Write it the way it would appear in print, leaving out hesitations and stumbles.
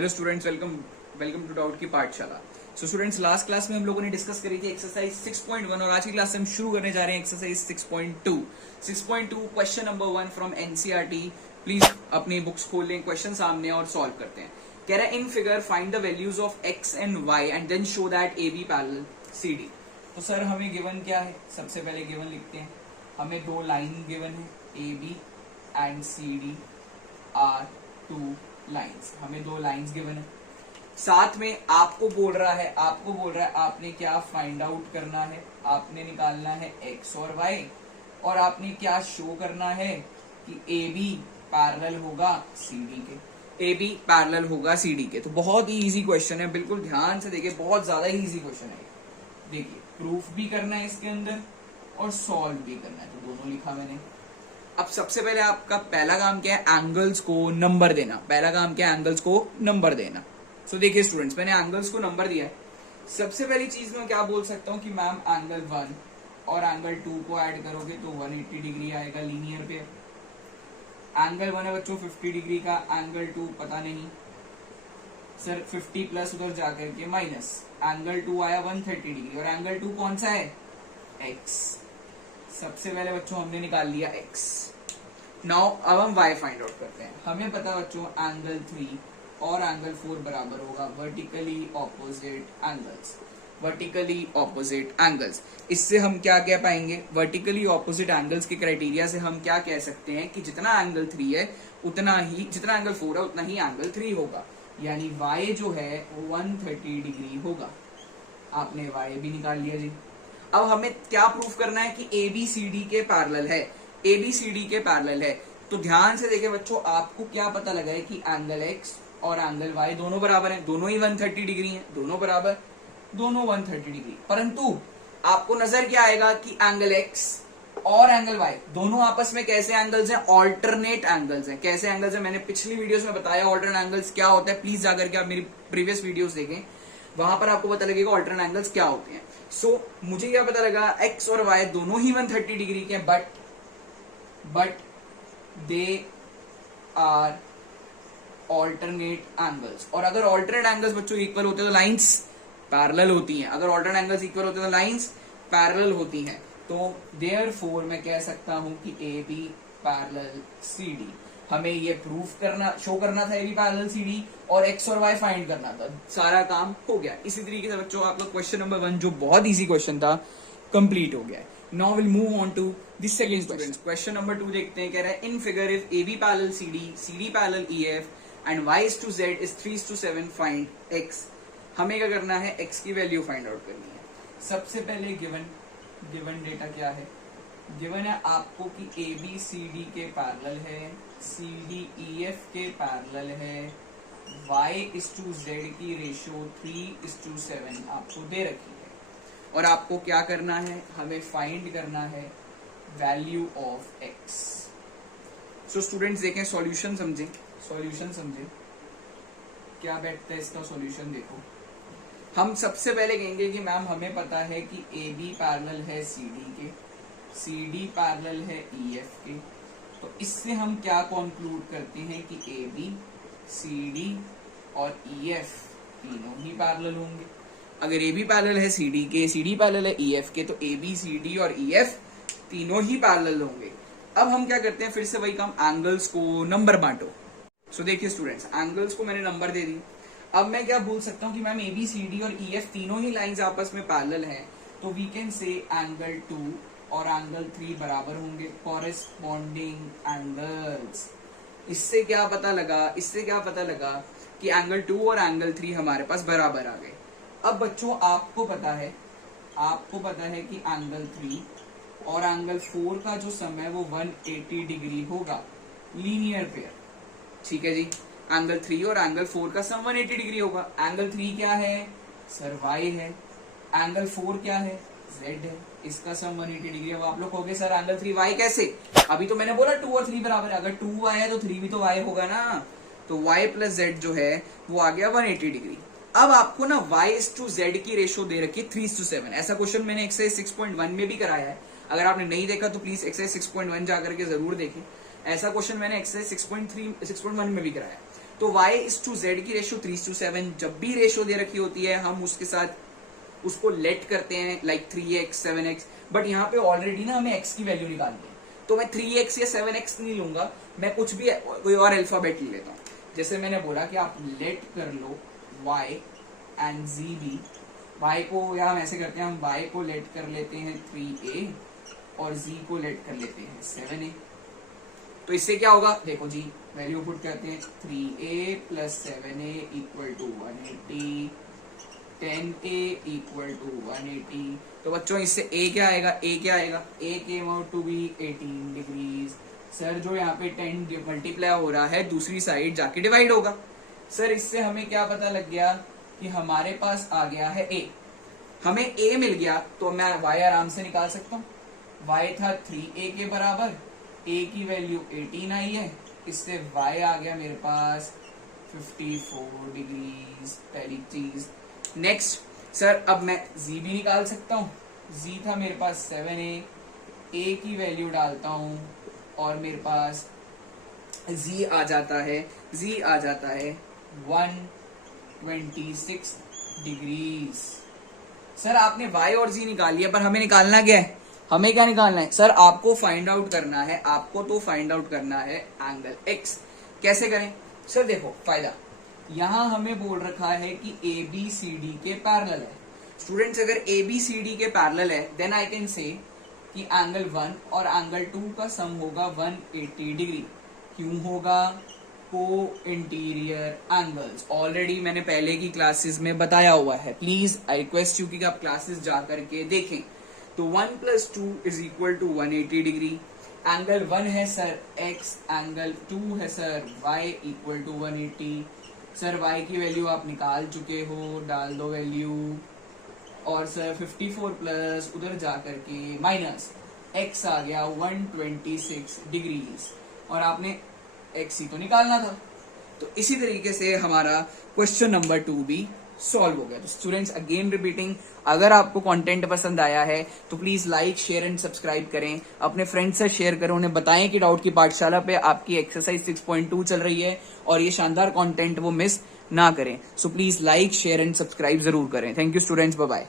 Hello students, welcome to doubt की पाठशाला। So students, last class में हम लोगों ने डिस्कस करी थी एक्सरसाइज 6.1 और आज की क्लास से हम शुरू करने जा रहे हैं exercise 6.2। 6.2 question number 1 from NCERT. Please अपनी बुक्स खोल लें, क्वेश्चन सामने और सॉल्व करते हैं। कह रहा है in figure find the values of x and y and then show that A B parallel C D. तो सर हमें गिवन क्या है, सबसे पहले गिवन लिखते हैं। हमें दो लाइन गिवन है, A B and C D are two lines. हमें दो लाइंस गिवन है, साथ में आपको बोल रहा है आपने क्या फाइंड आउट करना है, आपने निकालना है एक्स और वाई, और आपने क्या शो करना है कि ए बी पैरेलल होगा सी डी के। ए बी पैरेलल होगा सी डी के। तो बहुत ही इजी क्वेश्चन है, बिल्कुल ध्यान से देखिए, बहुत ज्यादा ही इजी क्वेश्चन है। देखिए प्रूफ भी करना है इसके अंदर और सॉल्व भी करना है, तो दोनों लिखा मैंने। अब सबसे पहले आपका पहला काम क्या है, एंगल्स को नंबर देना। पहला काम क्या है, एंगल्स को नंबर देना। सो देखिए स्टूडेंट्स, मैंने एंगल्स को नंबर दिया है। सबसे पहली चीज मैं क्या बोल सकता हूँ कि मैम एंगल 1 और एंगल 2 को ऐड करोगे तो 180 डिग्री आएगा लीनियर पे। एंगल 1 है बच्चों 50 डिग्री का, एंगल 2 पता नहीं सर, 50 प्लस उधर जाकर के माइनस, एंगल 2 आया 130 डिग्री और एंगल 2 कौन सा है, एक्स। सबसे पहले बच्चों हमने निकाल लिया x। नाउ अब हम y फाइंड आउट करते हैं। हमें पता बच्चों एंगल 3 और एंगल 4 बराबर होगा वर्टिकली ऑपोजिट एंगल्स। इससे हम क्या कह पाएंगे, वर्टिकली ऑपोजिट एंगल्स के क्राइटेरिया से हम क्या कह सकते हैं कि जितना एंगल 3 है उतना ही, जितना एंगल 4 है उतना ही एंगल 3 होगा, यानी y जो है वो 130 डिग्री होगा। आपने y भी निकाल लिया जी। अब हमें क्या प्रूफ करना है कि ABCD के पैरेलल है, ABCD के पैरेलल है। तो ध्यान से देखें बच्चों, आपको क्या पता लगा है कि एंगल X और एंगल Y दोनों बराबर हैं, दोनों ही 130 डिग्री हैं, दोनों बराबर, दोनों 130 डिग्री। परंतु आपको नजर क्या आएगा कि एंगल X और एंगल Y दोनों आपस में कैसे एंगल्स हैं, ऑल्टरनेट एंगल्स हैं। कैसे एंगल्स हैं मैंने पिछली वीडियोस में बताया, ऑल्टरनेट एंगल्स क्या होता है, प्लीज जाकर के आप मेरी प्रीवियस वीडियोस देखें, वहां पर आपको पता लगेगा ऑल्टरनेट एंगल्स क्या होते हैं। सो मुझे क्या पता लगा, एक्स और वाई दोनों ही 130 डिग्री के, but they are alternate angles. और अगर ऑल्टरनेट एंगल्स बच्चों इक्वल होते हैं तो लाइंस पैरेलल होती हैं। अगर ऑल्टरनेट एंगल्स इक्वल होते हैं तो लाइंस पैरेलल होती हैं। तो देयरफॉर मैं कह सकता हूं कि A B parallel C D. हमें ये प्रूफ करना, शो करना था A B parallel C D, और एक्स और वाई फाइंड करना था। सारा काम हो गया। इसी तरीके से बच्चों आपका क्वेश्चन नंबर 1 जो बहुत इजी क्वेश्चन था कंप्लीट हो गया है। Now will move on to the second question. Question number 2 देखते हैं। कह रहा है in figure if A B parallel C D parallel E F and y is to z is 3:7 find x। हमें क्या करना है, x की वैल्यू फाइंड आउट करनी है। सबसे पहले गिवन डेटा क्या है, गिवन है आपको कि ए बी सी डी के पैरेलल है, सी डी ई एफ के पैरेलल है, y is to z की रेशियो 3:7 आपको दे रखी है, और आपको क्या करना है, हमें फाइंड करना है value of x। So students देखें, सॉल्यूशन समझे क्या बैठता है इसका सॉल्यूशन। देखो हम सबसे पहले कहेंगे कि मैम हमें पता है कि ए बी पैरेलल है सी डी के, सी डी पैरेलल है ई एफ के। तो इससे हम क्या कंक्लूड करते हैं कि ए बी सी डी और ई एफ तीनों ही पैरेलल होंगे। अगर ए बी पैरेलल है सी डी के, सी डी पैरेलल है ई एफ के, तो ए बी सी डी और ई एफ तीनों ही पैरेलल होंगे। अब हम क्या करते हैं, फिर से वही काम, एंगल्स को नंबर बांटो। सो देखिए स्टूडेंट्स, एंगल्स को मैंने नंबर दे दी। अब मैं क्या बोल सकता हूँ कि ma'am A B C D और ई एफ तीनों ही लाइंस आपस में पैरेलल हैं, तो वी कैन से एंगल 2 और एंगल 3 बराबर होंगे, कॉरेस्पॉन्डिंग एंगल्स। इससे क्या पता लगा कि एंगल 2 और एंगल 3 हमारे पास बराबर आ गए। अब बच्चों आपको पता है कि एंगल 3 और एंगल 4 का जो सम है वो 180 डिग्री होगा, लीनियर पेयर। ठीक है जी, एंगल 3 और एंगल 4 का सम 180 डिग्री होगा। एंगल 3 क्या है सर, y है, एंगल 4 क्या है, z है, इसका सम 180 डिग्री। अब आप लोग कहोगे सर एंगल 3 y कैसे, अभी तो मैंने बोला 2 और 3 बराबर है, अगर 2 y है तो 3 भी तो y होगा ना, तो y प्लस z जो है वो आ गया 180 डिग्री। अब आपको ना y is to z की रेशियो दे रखी है 3:7। ऐसा क्वेश्चन मैंने एक्सरसाइज 6.1 में भी कराया है, अगर आपने नहीं देखा तो प्लीज एक्सरसाइज 6.1 जाकर के जरूर देखें। ऐसा क्वेश्चन मैंने एक्सरसाइज 6.1 में भी कराया। तो y इज टू z की रेशियो 3:7, जब भी रेशियो दे रखी होती है हम उसके साथ उसको लेट करते हैं लाइक 3x 7x, बट यहाँ पे ऑलरेडी ना हमें x की वैल्यू निकालनी है, तो मैं 3x या 7x नहीं लूंगा, मैं कुछ भी कोई और अल्फाबेट ले लेता हूँ। जैसे मैंने बोला कि आप लेट कर लो y एंड z भी, y को या हम ऐसे करते हैं, हम y को लेट कर लेते हैं 3a और z को लेट कर लेते हैं 7a। तो इससे क्या होगा, देखो जी वैल्यू पुट करते हैं, 3a plus 7a equal to 180, 10a equal to 180। तो बच्चों इससे a क्या आएगा, a came out to be 18 degrees. Sir जो यहाँ पे 10 मल्टीप्लाई हो रहा है दूसरी साइड जाके डिवाइड होगा। सर इससे हमें क्या पता लग गया कि हमारे पास आ गया है a, हमें a मिल गया तो मैं y आराम से निकाल सकता हूँ। y था 3a के बराबर, a की वैल्यू 18 आई है, इससे y आ गया मेरे पास 54 डिग्रीज, पहली चीज। नेक्स्ट सर अब मैं z भी निकाल सकता हूँ, z था मेरे पास 7a, a की वैल्यू डालता हूँ और मेरे पास z आ जाता है 126 डिग्रीज। सर आपने y और z निकाल लिया, पर हमें निकालना क्या है, हमें क्या निकालना है सर, आपको फाइंड आउट करना है, एंगल x। कैसे करें सर, देखो फायदा, यहां हमें बोल रखा है कि ABCD के पैरेलल है। स्टूडेंट्स अगर ABCD के पैरेलल है देन आई कैन से कि एंगल 1 और एंगल 2 का सम होगा 180 डिग्री। क्यों होगा, को इंटीरियर एंगल्स, ऑलरेडी मैंने पहले की क्लासेस में बताया हुआ है, प्लीज आई रिक्वेस्ट यू कि आप क्लासेस जा करके देखें। तो 1 + 2 is equal to 180 degree. Angle 1 है सर x, एंगल 2 है sir y equal to 180। Sir y की वैल्यू आप निकाल चुके हो, डाल दो वैल्यू, और सर 54 प्लस उधर जा करके माइनस x आ गया 126 डिग्रीज, और आपने x ही तो निकालना था। तो इसी तरीके से हमारा क्वेश्चन नंबर 2 भी सॉल्व हो गया। तो स्टूडेंट्स अगेन रिपीटिंग, अगर आपको कंटेंट पसंद आया है तो please like share and subscribe करें, अपने फ्रेंड्स से शेयर करें, उन्हें बताएं कि डाउट की पाठशाला पे आपकी एक्सरसाइज 6.2 चल रही है और ये शानदार कंटेंट वो मिस ना करें। So please like share and subscribe जरूर करें। Thank you students, bye bye.